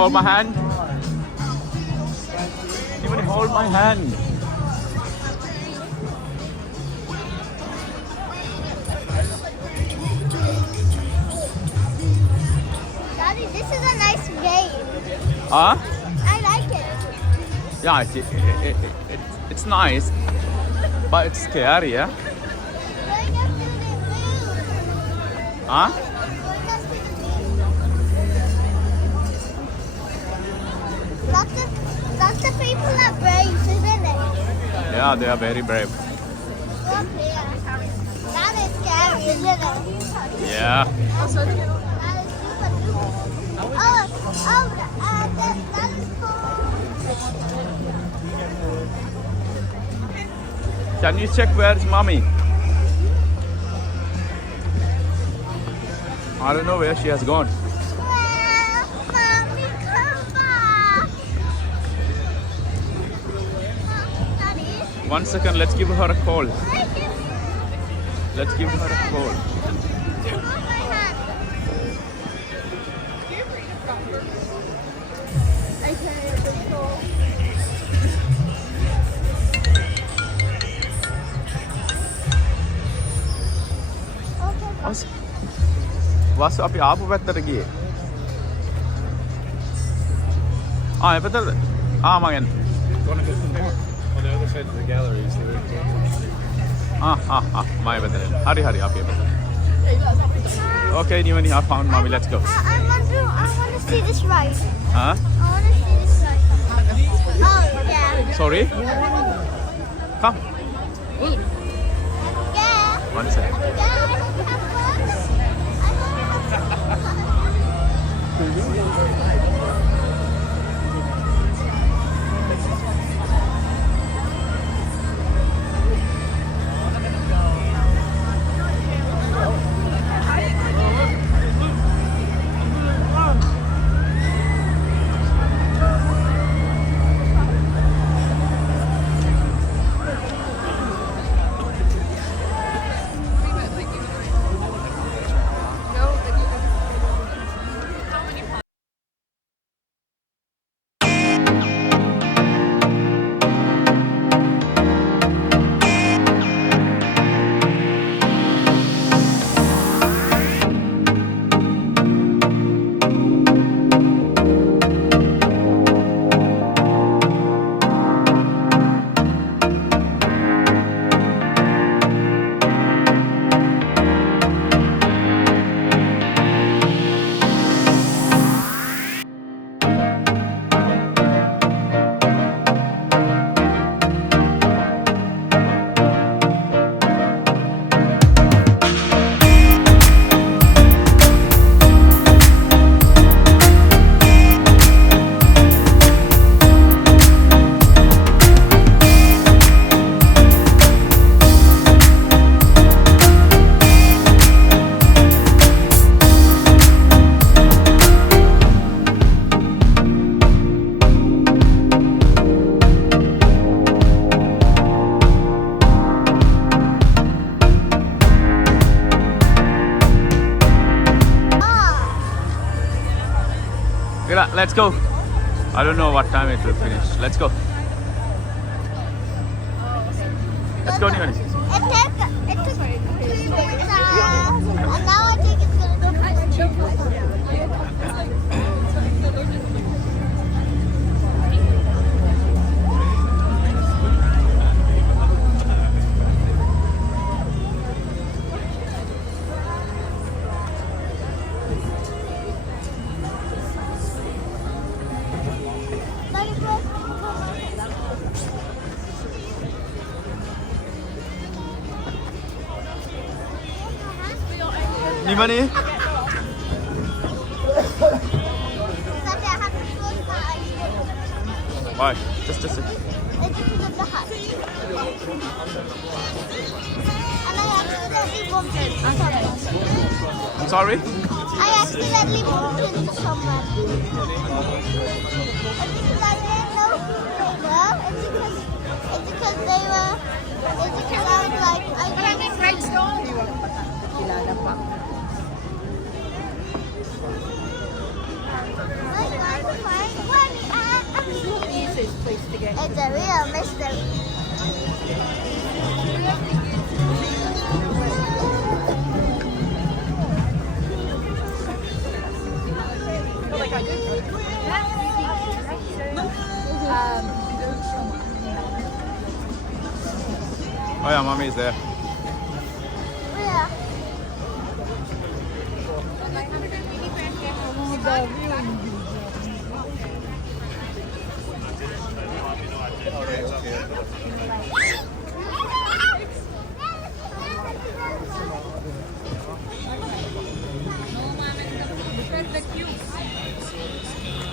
hold my hand? Anybody hold my hand? Daddy, this is a nice game. Huh? I like it. Yeah, it's nice, but it's scary, yeah? Going up to the moon. Huh? Going up to the moon. Lots of people are brave, isn't it? Yeah, they are very brave. Go up here. That is scary, isn't it? Yeah. That is super duper. That is cool. Can you check where's mommy? I don't know where she has gone. Mommy, come back. Daddy, 1 second, let's give her a call. I can Let's give her a call. hold my hand. වස් අපි ආපු පැත්තට ගියේ. ඒ පැත්තට. මගෙන්. Want to go from there? On the other side of the galleries. my පැත්තට. හරි අපි පැත්තට. Okay, Nivani, I found mommy. Let's go. I want to see this ride. Huh? I want to see this ride. Oh, yeah. Sorry? Come. Yeah. 1 second. Let's go. I don't know what time it will finish. Let's go. Let's go, Nivani. It took 3 minutes, and now I think it's going to Nivani? Why? Just a second. It's because of the hut. And I accidentally bumped into someone. I'm sorry? I accidentally bumped into someone. It's because I didn't know who they were. It's because they were. It's because I was like, I didn't right stone. I'm trying to find It's a real mystery. Oh yeah, mommy is there. Yeah.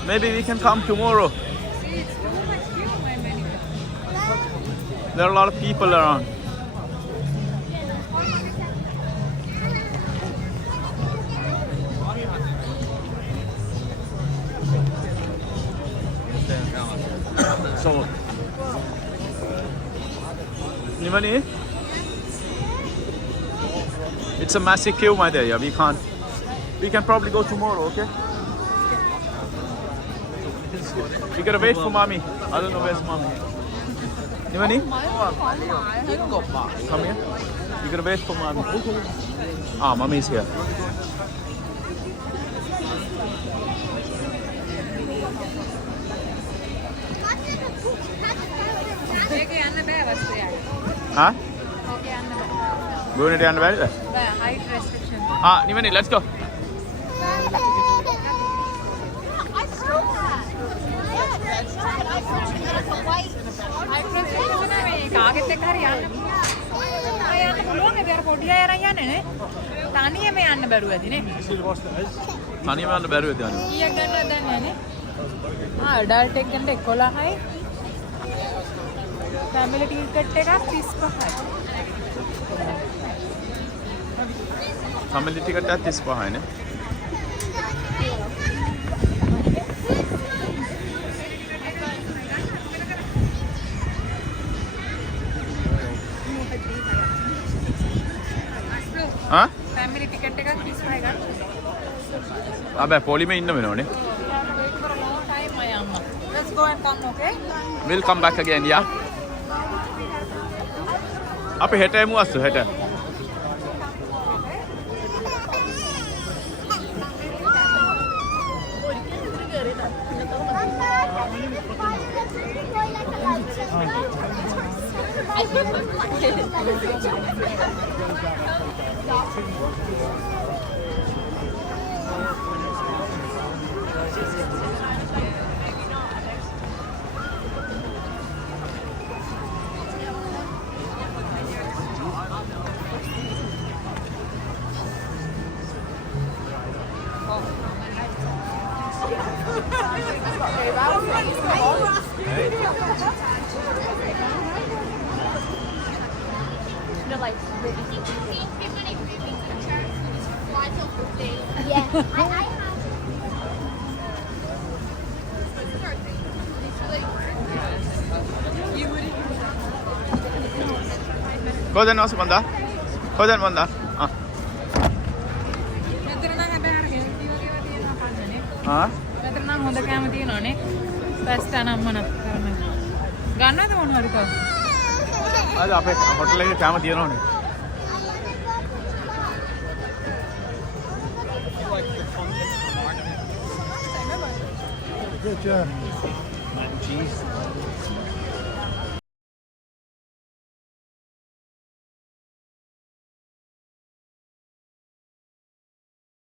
Maybe we can come tomorrow. There are a lot of people around. So, Nimani? It's a massive queue, my dear. Yeah, we can't. We can probably go tomorrow, okay? We gotta wait for mommy. I don't know where's mommy. Nimani? Come here. You gotta wait for mommy. Ah, mommy is here. Huh? Going to the bed? Height restriction. Ah, Nimani, let's go. කාගෙත් එක්ක හරි යන්න. යන්න පුළුවන් ඒ පොඩි අය අරන් යන්නේ නේ. තනියම යන්න බැරුව ඇති නේ. තනියම යන්න බැරුව ඇති අනේ. කීයක් ගන්නවද දන්නේ නේ. ඇඩල්ට් එක ගන්න 11යි. ෆැමිලි ටිකට් එකක් 35යි. ෆැමිලි ටිකට් එකක් 35යි නේ. Huh? ෆැමිලි ටිකට් එකක් 35යි ගන්න. අබේ පොලිමේ ඉන්න වෙනවනේ. wait for a long time my amma. Let's go and come, okay? We'll come back again, yeah? අපි හෙට එමු අස්සු හෙට. Kodan was banda? Kodan banda? Ah. මෙතන නම් හැබැයි අර හෙල්ති වගේම තියෙනවා කන්නනේ. Ah? මෙතන නම් හොඳ කෑම තියෙනවනේ. පැස්ටා නම් මොනක් කරන්නේ. ගන්නවද මොන හරි කව? අද අපේ හොටල් එකේ කෑම තියෙනවනේ. Good job. Cheese.